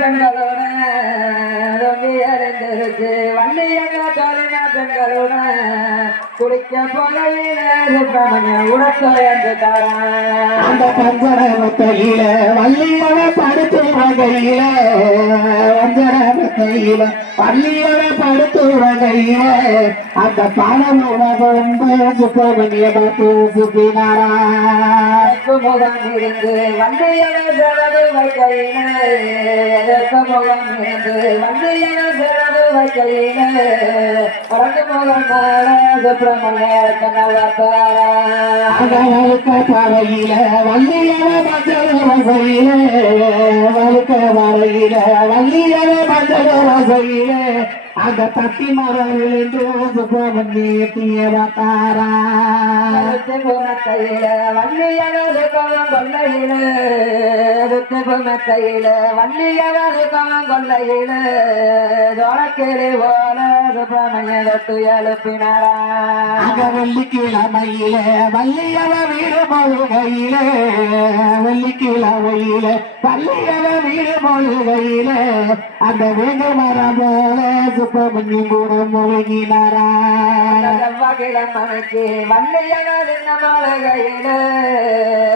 தங்களோட வள்ளியங்க தோழினா தங்களோட தரான். அந்த பஞ்சரமத்தையில வள்ளியவ படுத்து வகையில வஞ்சரமத்தையில வள்ளியவ படுத்து வகையில அந்த பணமுட கொண்டு சுப்பிரமணிய சுப்பினாரா. முகம் இருந்து வள்ளியவ சிறகு வைக்கையில முகம் இருந்து வள்ளியவ சிறகு வைக்கையில வடக்கு முகம் மேல பறையில வள்ளியவ மஞ்சள் வசையில வழுக்க வரையில வள்ளியவ மஞ்சள் வசையில அந்த தட்டி மரம் விழுந்து சுப்பிரமணிய தீயவத்தாரா ருத்திபுமத்தையில வள்ளியவர் கவம் கொள்ளையில. ருத்திபுமத்தையில வள்ளியவர் கவம் கொள்ளையில. ஜோடக்கேரி போல சுப்பிரமணிய தொட்டு எழுப்பினாரா? அங்க வெள்ளிக்கிழமையில வள்ளியவ வீடு மொழுகையில. வெள்ளிக்கிழமையில வள்ளியவ வீடு மொழுகையில. அந்த வேங்க மரம் போல சுப்பிரமணியம் கூட மொழுகினாரா செவ்வாய்க்கிழமனுக்கு வள்ளியவர் இன்ன மாளுகையில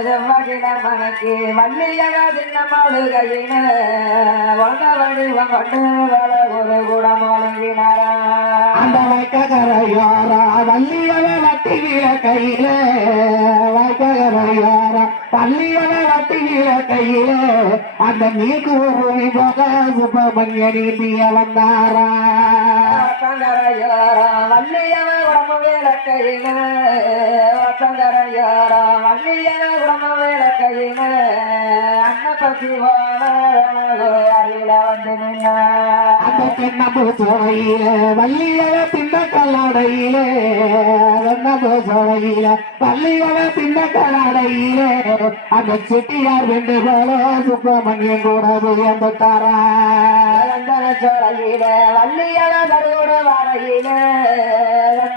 செவ்வாய்க்கிழமனுக்கு வள்ளியவர் இன்ன மாளுகையில? வந்த வடிவம் கொண்டு வள ஒரு குடம் ஒழுங்கினாரா அந்த வைக்ககரையோரா வள்ளியவ வட்டி கையில வைக்ககரையோரா வள்ளியவ வட்டி கையில அந்த நீக்கு போக வந்தாரா? வசங்கரையோரம் வள்ளியவ உடம்பு வேலக்கையில வசங்கரையோரம் வள்ளியவ உடம்பு வேலக்கையில வந்து நின்னா அந்த தென்னம்பு சோழையில வள்ளியவ திண்ட கல்லாடையில வெண்ணம்பு அந்த செட்டியார் வெண்டு போல சுப்பிரமணியன் கூட உயர்ந்துட்டாரா ரந்தன சோலையில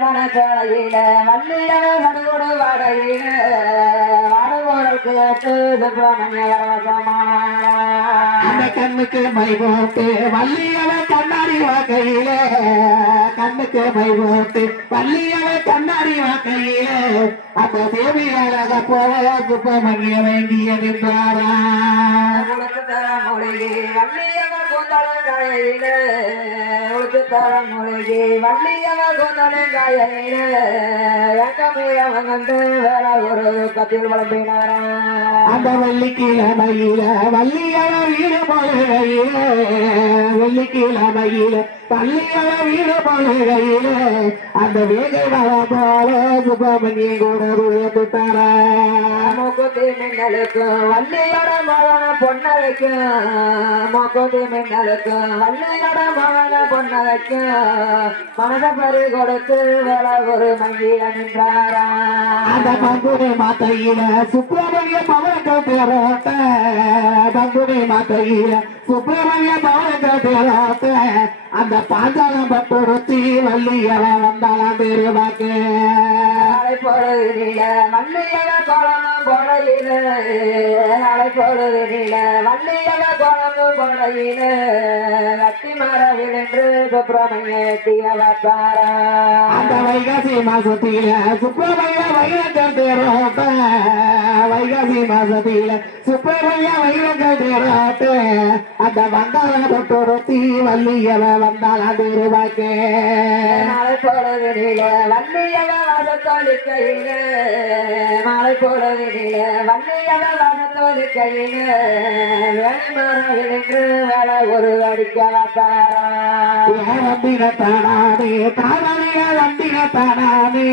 ரந்தன சோலையில வள்ளியவ கருவுடு வாடையில வாடுவோர் கேட்டு சுப்பிரமணிய வரவசமானா அந்த கண்ணுக்கு மை போட்டு வள்ளியவ கண்ணாடி வாக்கையில. கண்ணுக்கு மை போட்டு வள்ளியவ கண்ணாடி வாக்கையில. அந்த தேவி அழக போல சுப்பிரமணிய வேண்டிய நின்றாரா வள்ளியவ கூந்தலங்காயில உனக்கு தர வள்ளியவ கூந்தலங்காயில எங்கமையவன் வந்து வேலை ஒரு கத்தில் வளம்பினாரா அந்த வெள்ளிக்கிழமையில வள்ளியவ வீடு போலுகையில வெள்ளிக்கிழமையில பள்ளியவ வீடு போலுகையில அந்த வேகை வர போல சுப்பிரமணிய கூட உயர்ந்துட்டாரா மூக்குத்தி மின்னலுக்கு வள்ளியோட மகன பொன்னழைக்கு மூக்குத்தி மின்னலுக்கு வள்ளியோட மகன பொன்னழைக்கு மனத பறி கொடுத்து வேலை ஒரு மங்கிய நின்றாரா? அந்த மாத்தையில சுப்பிரமணிய பவனுக்கு தேரோட்ட பங்குனி மாத்தையில சுப்பிரமணிய பவனுக்கு தேரோட்ட அந்த பாஞ்சாலம் பட்டுடுத்தி வள்ளியவ வந்தாலாம் பெருவாக்கு நாளை பொழுதில வள்ளியவ கோலமும் பொழையில. நாளை பொழுதில வள்ளியவ கோலமும் பொழையில. கட்டி மர விழுந்து சுப்பிரமணிய தீயவத்தாரா அந்த வைகாசி மாசத்தில சுப்பிரமணிய வைரக்க தேரோட்ட. வைகாசி மாசத்தில சுப்பிரமணிய வைரக்க தேரோட்ட அந்த வந்தாலம் பட்டுடுத்தி வள்ளியவ வந்தாலாம் பெருவாக்கு நாளை பொழுதில வள்ளியவ வாசத்தொழிக்கையில நாளை பொழுதில வள்ளியவ வாசத்தொழிக்கையில வேலைமர விழுந்து வேலை ஒரு அடிக்க வந்தாரா? வந்தின தானானே தானானே வந்தின தானானே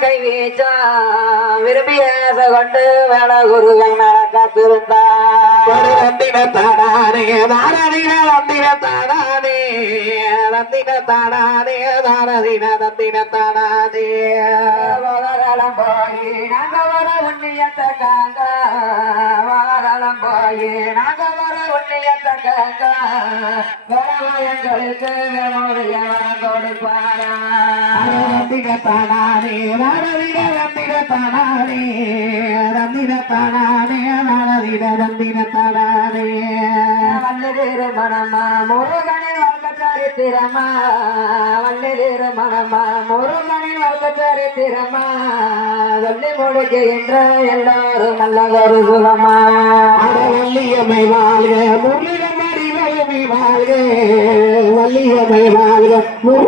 கை வீச்சா விரும்பிய கொண்டு வேலை குருவை நடக்காத்திருந்தா வந்தின தானானே தானானே வந்தின தானானே வந்தின தானானே தானதின தந்தின தானானே வளரலம் போய் நாங்க வர உன்னியத்தக்காங்க வளரலம் போய் நாங்க வர உன்னியத்தக்காங்க வரவயங்களுக்கு வெறுமைய வரம் கொடுப்பாரா வந்தின தானானே தானதின வந்தின தானானே வந்தின தானானே தானதின வந்தின தானானே வள்ளி திருமணமா முருகனின் வாழ்க்கை சரித்திரமா. வள்ளி திருமணமா முருகனின் வாழ்க்கை சரித்திரமா. சொல்லி முடிக்கின்ற எல்லாரும் நல்ல ஒரு சுகமா வள்ளியம்மை வாழ்க முருகமடி வளமை வாழ்க. வள்ளியம்மை வாழ்க வாழ்க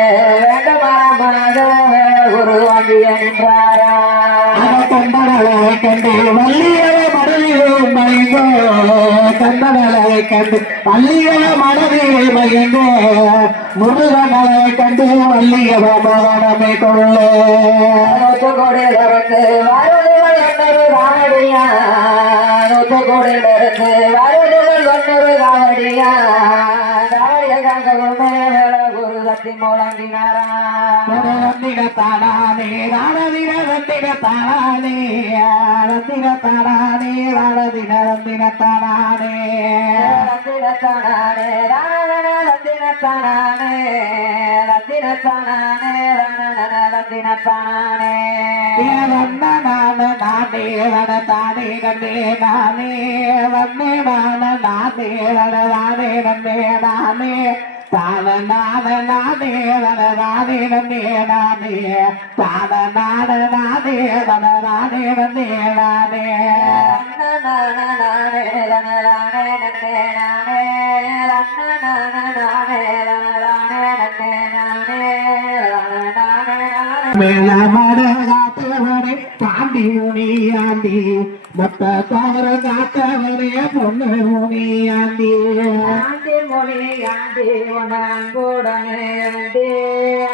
கண்டனலை கண்டு வள்ளியவ மனதில் மயங்கோ முருகனலை கண்டு வள்ளியவ மகனமை கொள்ள நூத்துக்கோடியிலிருந்து வருதுகள் ஒன்னொரு காவடியா நூத்துக்கோடியிலிருந்து வருதுகள் ஒன்னொரு காவடியா காவடிய கங்ககுமே குரு சக்தி மூலங்கினாரா ரத்தின தானானே ராணதின ரத்தின தானானே ரத்தின தானானே ராணதின ரத்தின தானானே ரத்தினத்தானே ரத்தினத்தானே ராணன ரத்தினத்தானே வண்ண நான நானே வட தானே நன்னே நானே வண்ணே நான நானே வட நானே நன்னே நானே தான நான நானே வட நானே நன்னே நானே தான நான நானே. வட நானே முனியாண்டி மொத்த தவறு காத்தவரே பொண்ணு முனியாண்டி ஆண்டி மொழி ஆண்டி உனன்புடனே வேண்டி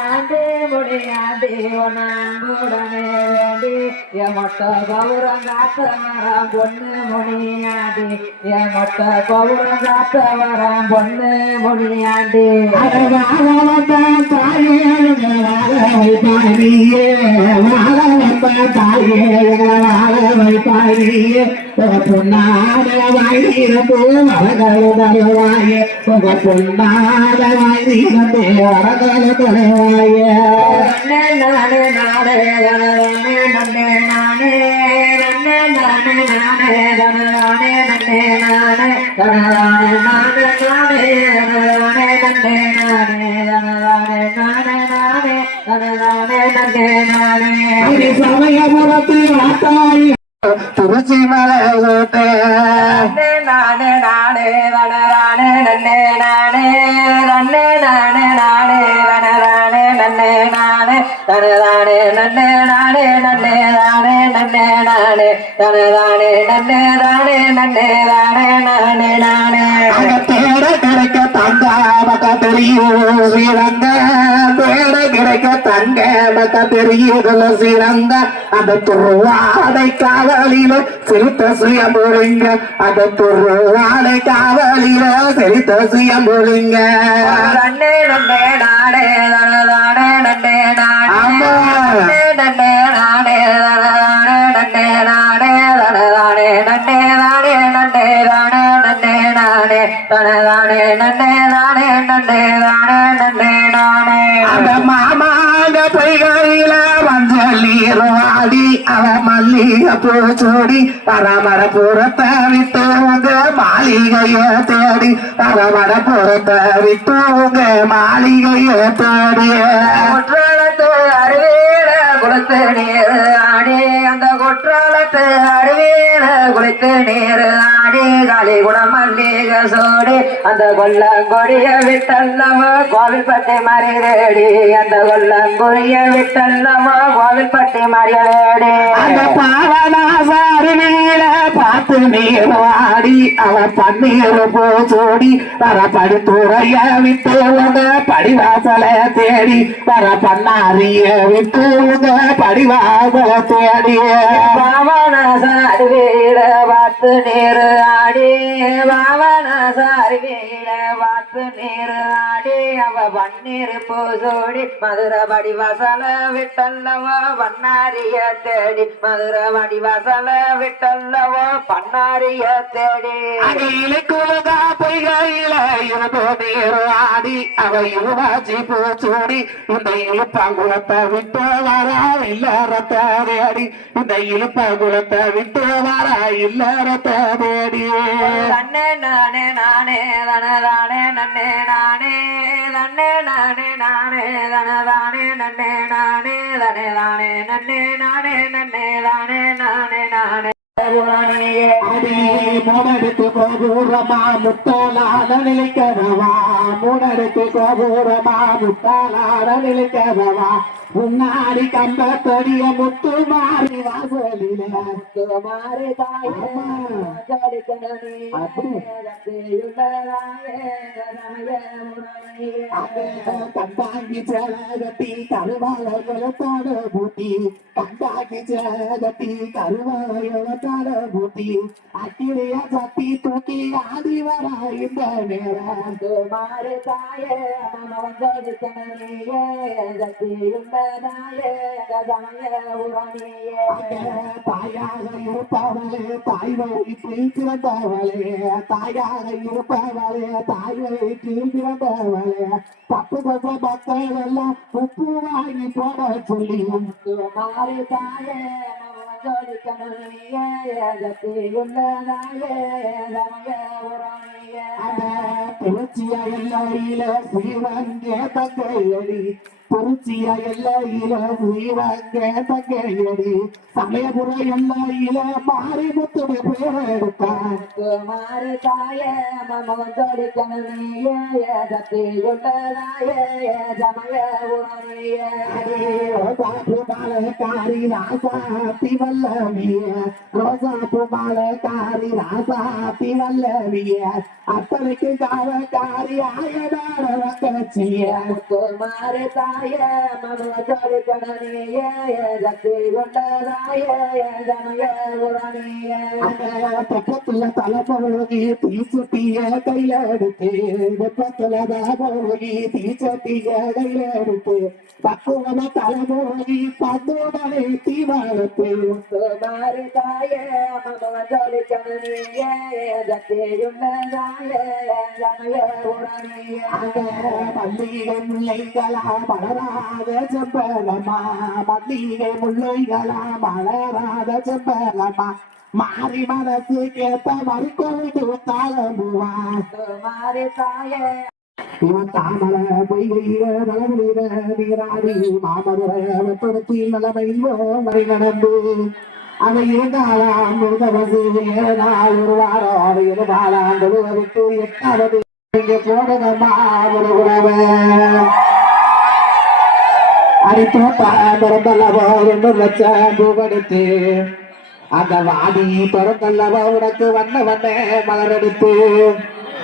ஆண்டி மொழி ஆண்டி. உனன்புடனே வேண்டி எமொட்ட கௌரம் வரம் பொண்ணு மொழியாண்டி எமொட்ட கௌரம் வரம் பொண்ணு மொழியாண்டி பொன்னாட வாயிரப்பு வரகல உங்க பொன்னாட சமயபுரத்து வாத்தாய் திருச்சி மலையோட்டே நன்னே நானே நானே நானே நன்னே நானே நானே நானே நானே. நானே தனதானே நன்னே நானே நன்னே நானே நன்னே நானே தனதானே நன்னே நானே நன்னே நானே நானே நானே தேட கிடைக்க தங்க மக்க தெரியும் ஸ்ரீரங்க தேட கிடைக்க தங்க மக்க தெரியுதுல ஸ்ரீரங்க அந்த துருவாடை காவலில சிரித்த சுயம்புலிங்க அந்த துருவாடை காவலில சிரித்த சுயம்புலிங்க நன்னே நன்னே நானே தனதானே நன்னே நானே நன்னே தானே நன்னே நானே அந்த மாமாங்க பொய்கையில மஞ்சள் நீராடி அவ மல்லிகை பூச்சோடி பரமர புறத்தை விட்டு உங்க மாளிகைய தேடி பரமர புறத்தை விட்டு உங்க மாளிகைய தேடி. நீர் ஆடி. அந்த குற்றாலத்து அருவியில குளித்து நீர் ஆடி காலி குடம் மல்லிகை சோடி. அந்த கொல்லங்கொடிய விட்டல்லமா கோவில் பட்டி மறியலேடி அந்த கொல்லங்கொடிய விட்டல்லமா கோவில் பட்டி மறியலேடி அந்த பாவனாசாரி மேல பார்த்து நீர் ஆடி அவ பன்னீர் பூச்சோடி வர படித்துறைய விட்டு உங்க படிவாசல தேடி. வர பண்ணாரிய விட்டு உங்க படிவாசல தேடி. பாவனாசாரி வீட வாத்து நீர் ஆடி. பாவனாசாரி வீட வாத்து நீர் ஆடி அவ பன்னீர் பூசோடி மதுரபடி வசல விட்டல்லவோ? பண்ணாரிய தேடி மதுரபடி வசல விட்டல்லவோ? பண்ணாரிய தேடி. அகிலை குலகா பொய்க இழுப்பு நீர் ஆடி அவை யுவாச்சி பூச்சூடி இந்த இழுப்பாங்குளத்தை விட்டு வர இல்லறத்த தேடி. இந்த இழுப்பாங்குளத்தை விட்டு வர இல்லறத்த தேடி. தன்னே நானே நானே தனதானே நன்னே நானே. நன்னே நானே நானே தனதானே நன்னே நானே தனே தானே நன்னே நானே நன்னே தானே நானே நானே. புராணியே கோபூரமா மூணடுத்து கோபுரமா முத்தாலான நிலைக்கிறவா மூணடுத்து கோபுரமா முத்தாலான நிலைக்கிறவா உன்னாடி கம்ப கம்பத்தடிய முத்து மாறி வாசலில. குமாரி தாயே ஜடிக்கணனே கண்டாங்கி ஜலகட்டி கருவாலயத்தோட பூட்டி கண்டாங்கி ஜலகட்டி கருவாலயத்தோட பூட்டி அக்கிடைய சட்டி தூக்கி ஆதி வர இந்த நேரம். குமாரி தாயே மமவன் ஜடிக்கணனே ஜத்தியுள்ளதாயே தாயாக இருப்பவளே தாய் வயிற்றில் பிறந்தவளே தாயாக இருப்பவளே தாய் வயிற்றில் பிறந்தவளே தப்பு தப்பு மக்கள் எல்லாம் உப்பு வாங்கி போட சொல்லியும் குமாரி தாயே மமவன் ஜடிக்கணனே ஜத்தியுள்ளதாயே திருச்சிய எல்லையில ஸ்ரீரங்க தங்கையடி. சமயபுர எல்லையில மாரிமுத்துடைய பேர் எடுத்தான் குமாரி தாயே மாலக்காரி ராசாத்தி வல்லவிய ரோசாப்பு மாலக்காரி ராசாத்தி வல்லவிய அத்தனைக்கு காவக்காரி ஆயதான கட்சிய குமாரி தாயே பக்கத்துல தலைமுழுகி தீச்சட்டிய கையில எடுத்து வெப்பத்துல தலைமுழுகி தீச்சட்டிய கையில எடுத்து பக்குவம தலைமுழுகி பந்தோடனை தீவாளத்து குமாரி தாயே மம ஜடிக்கணனே ஜத்தியுள்ளதாயே மல்லிகை முல்லைகளா மலராத செம்பகமா மல்லிகை முல்லைகளா மலராத செம்பகமா மாறி மனசு கேட்ட மறுக்கோடு தாளம்புவா. குமாரி தாயே. இவன் தாமல பொய்கையில நலமுடிர நீராடி மாமதுர வெப்படுத்தி நலமையோ மறை நடந்து. அவை இருந்தாலாம் முதவசு ஏழாள் ஒரு வாரம் அவை இருந்தாலாம் விட்டு எட்டாவது இங்க போனதம்மா ஒரு உறவு அடித்தோட்டா பிறந்தல்லவோ ரெண்டு லட்சம் பூவெடுத்து அந்த வாடி பிறந்தல்லவோ உனக்கு வண்ண வண்ண மலரெடுத்து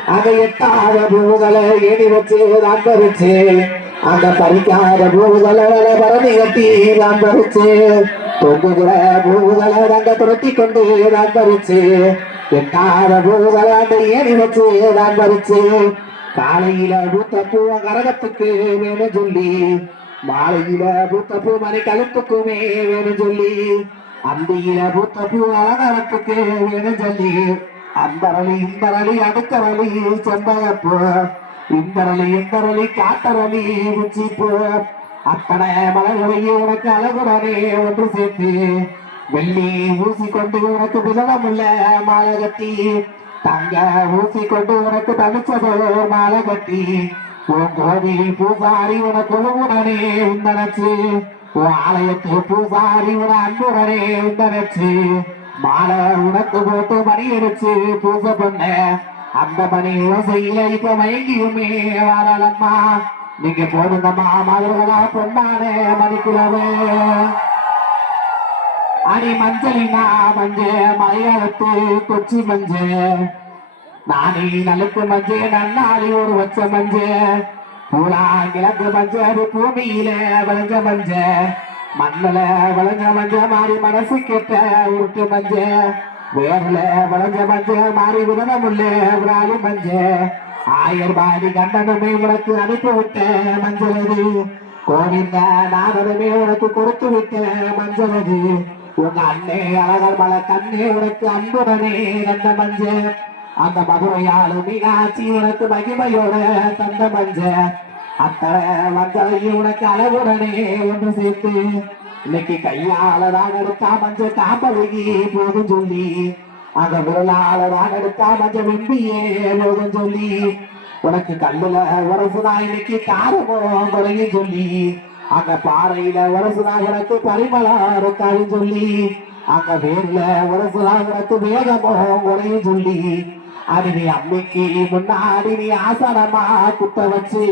அதை எட்டாத பூவுகளை ஏறி வச்சு நான் பறிச்சு அந்த பறிக்காத பூவுகளை பரணி கட்டி நான் பறிச்சு தொங்குகிற பூவுகளை நாங்க துரத்தி கொண்டு நான் பறிச்சு எட்டாத பூவுகளை அந்த ஏறி வச்சு நான் பறிச்சு காலையில பூத்த பூ கரகத்துக்கு வேணும் சொல்லி மாலையில பூத்த பூ மணி கழுத்துக்குமே வேணும் சொல்லி அந்தியில பூத்த பூ அலங்காரத்துக்கு வேணும் சொல்லி அந்தரளி இந்தரளி அடுக்கரளி செம்பகப்பூ இந்தரளி இந்தரளி காட்டரளி உச்சிப்பூ. அத்தனை மலர்களையும் உனக்கு அழகுடனே ஒன்று சேர்த்து வெள்ளி ஊசி கொண்டு உனக்கு விதனமுள்ள மாலை கட்டி தங்க ஊசி கொண்டு உனக்கு தவிச்சது மாலை கட்டி உன் பூசாரி உனக்கு உடனே உந்தனச்சு. உன் ஆலயத்து பூசாரி உன அன்புடனே உந்தனச்சு. மாலை உனக்கு போட்டு மணி அடிச்சு பூசை பண்ண. அந்த மணி யோசையில இப்ப மயங்கியுமே வாராளம்மா. நீங்க போதுங்கம்மா மதுரகா பொண்ணானே மணிக்குலவே அடி மஞ்சளினா மஞ்ச மலையாளத்து கொச்சி மஞ்சள் நானே நலுக்கு மஞ்சே நன்னாளி ஒரு வச்ச மஞ்ச. பூலா கிழக்கு மஞ்ச அது பூமியில விளைஞ்ச மஞ்ச. மண்ணுல விளைஞ்ச மஞ்ச மாறி மனசு கெட்ட உருட்டு மஞ்ச. வேர்ல விளைஞ்ச மஞ்ச மாறி விடனமுள்ள விராலி மஞ்ச. ஆயர் பாடி கண்டனமே உனக்கு அனுப்பி விட்ட மஞ்சளது கோவிந்த நாதனமே உனக்கு கொடுத்து விட்ட மஞ்சளது உங்க அண்ணே அழகர் மலை கண்ணே உனக்கு அன்புடனே நந்த மஞ்சள் அந்த மதுரையாளு மீனாட்சி உனக்கு மகிமையோட தந்த மஞ்ச. அத்தனை மஞ்சளையும் உனக்கு அளவுடனே ஒன்று சேர்த்து. இன்னைக்கு கையாளதான் எடுத்தா மஞ்ச காப்பழகி போதும் சொல்லி. அந்த விரலால எடுத்தா மஞ்ச வெம்பியே போதும் சொல்லி. உனக்கு கல்லுல உரசுதான் இன்னைக்கு காரமோ குறையும் சொல்லி. அங்க பாறையில உரசுதான் உனக்கு பரிமளம் இருக்காதுன்னு சொல்லி. அங்க வேர்ல உரசுதான் உனக்கு வேகமோ குறையும் சொல்லி. அது நீ முன்னாடி நீ ஆசனமா குத்த வச்சு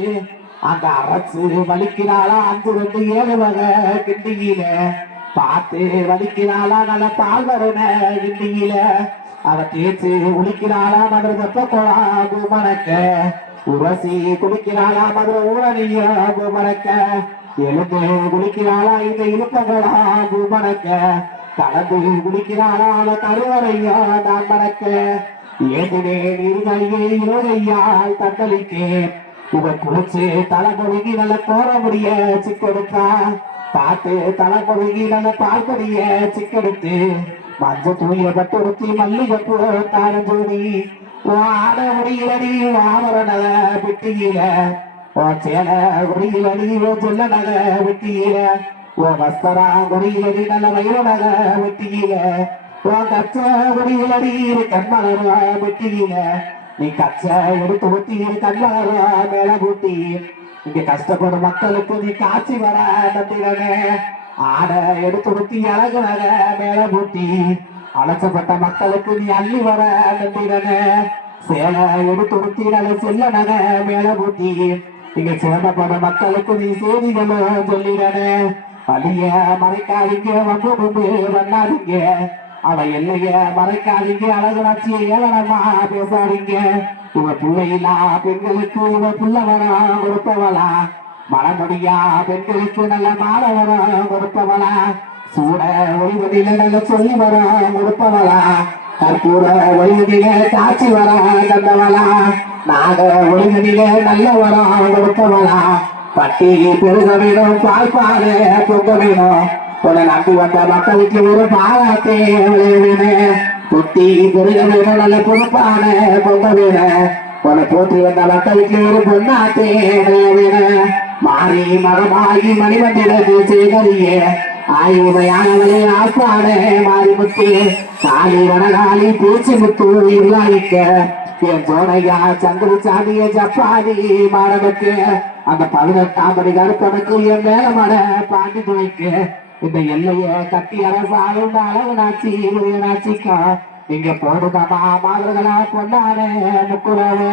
அந்த அரசு வலிக்கிறாளா அஞ்சு ரெண்டு ஏழு வகை கிண்டியில. பார்த்து வலிக்கிறாளா நல்ல பால் கிண்டியில. அவ தேய்ச்சு உளிக்கிறாளா மதுரை வெப்ப கொழாபு மணக்க உரசி குளிக்கிறாளா மதுரை ஊரணியாபு மணக்க எழுந்து குளிக்கிறாளா இந்த இழுப்பங்களாபு மணக்க கலந்து குளிக்கிறாளா அவ தருவரையா நான் மணக்க ஏதினே நீர்களியே இரோதையால் தத்தளித்தேன் இவன் குளிச்சு தலைமுழுகி நல்ல போற முடிய சிக்கெடுத்தா. பார்த்து தலைமுழுகி நல்ல பார்க்கடிய சிக்கெடுத்து. மஞ்சள் தூய பட்டுடுத்தி மல்லிகைப்பூ தாரஞ்சோடி ஆட முடியலடி ஆவரண பிட்டியில ஓ சேல குடியிலடி ஓ சொல்ல வெட்டியில. ஓ வஸ்தரா குடியிலடி நல்ல வயிறு நக வெட்டியில. ஓ கச்ச குடியிலடி கண்மலர் வெட்டியில. நீ கச்ச எடுத்து ஊத்தி கண்மலர் மேல கூட்டி இங்க கஷ்டப்படும் மக்களுக்கு நீ காட்சி வர நம்பிடனே ஆட எடுத்து ஊத்தி அழகு நக மேல கூட்டி அழைச்சப்பட்ட மக்களுக்கு நீ அள்ளி வர நம்பிடனே சேலை எடுத்து ஊத்தி நல்ல செல்ல நக மேல கூட்டி இங்க சிறந்தப்பட மக்களுக்கு நீ செய்திகளும் சொல்லிடனே. வலிய மறைக்காதீங்க வந்து முன்பு பண்ணாதீங்க அவ எல்லைய மறைக்காதீங்க அழகுனாச்சி ஏளனமா பேசாதீங்க. இவ பிள்ளையிலா பெண்களுக்கு இவ புள்ளவனா கொடுப்பவளா மனமுடியா பெண்களுக்கு நல்ல மாணவனா கொடுப்பவளா சூட ஒளிவதில நல்ல சொல்லி வர கொடுப்பவளா? கற்பூர ஒளிவதில காட்சி வர தந்தவளா? நாக ஒளிவதில நல்ல வரம் கொடுப்பவளா பட்டி பெருக வேணும் பால் பாலே பொங்க வேணும். உன்னை நம்பி வந்த மக்களுக்கு ஒரு பாராட்டே குட்டி புத்தி நல்ல பொறுப்பான பொங்கவேன உன போற்றி வந்த மக்களுக்கு ஒரு பொன்னாத்தே மாறி மகமாகி மணிவண்டிடத்து சேகரிய. ஆயுமையானவளே ஆசானே மாறி முத்து காலி வனகாலி பேச்சு முத்து இல்லாதிக்க என் ஜோனையா சந்திர சாமிய ஜப்பானி மாணவக்கு அந்த பதினெட்டாம் படி கருப்பனுக்கு என் மேல மட பாண்டி துணைக்கு. இந்த எல்லைய கட்டி அரசாலும் அளவு நாச்சி நாச்சிக்கா. இங்க போடுதமா மாதிரிகளா கொண்டாட முக்குறவே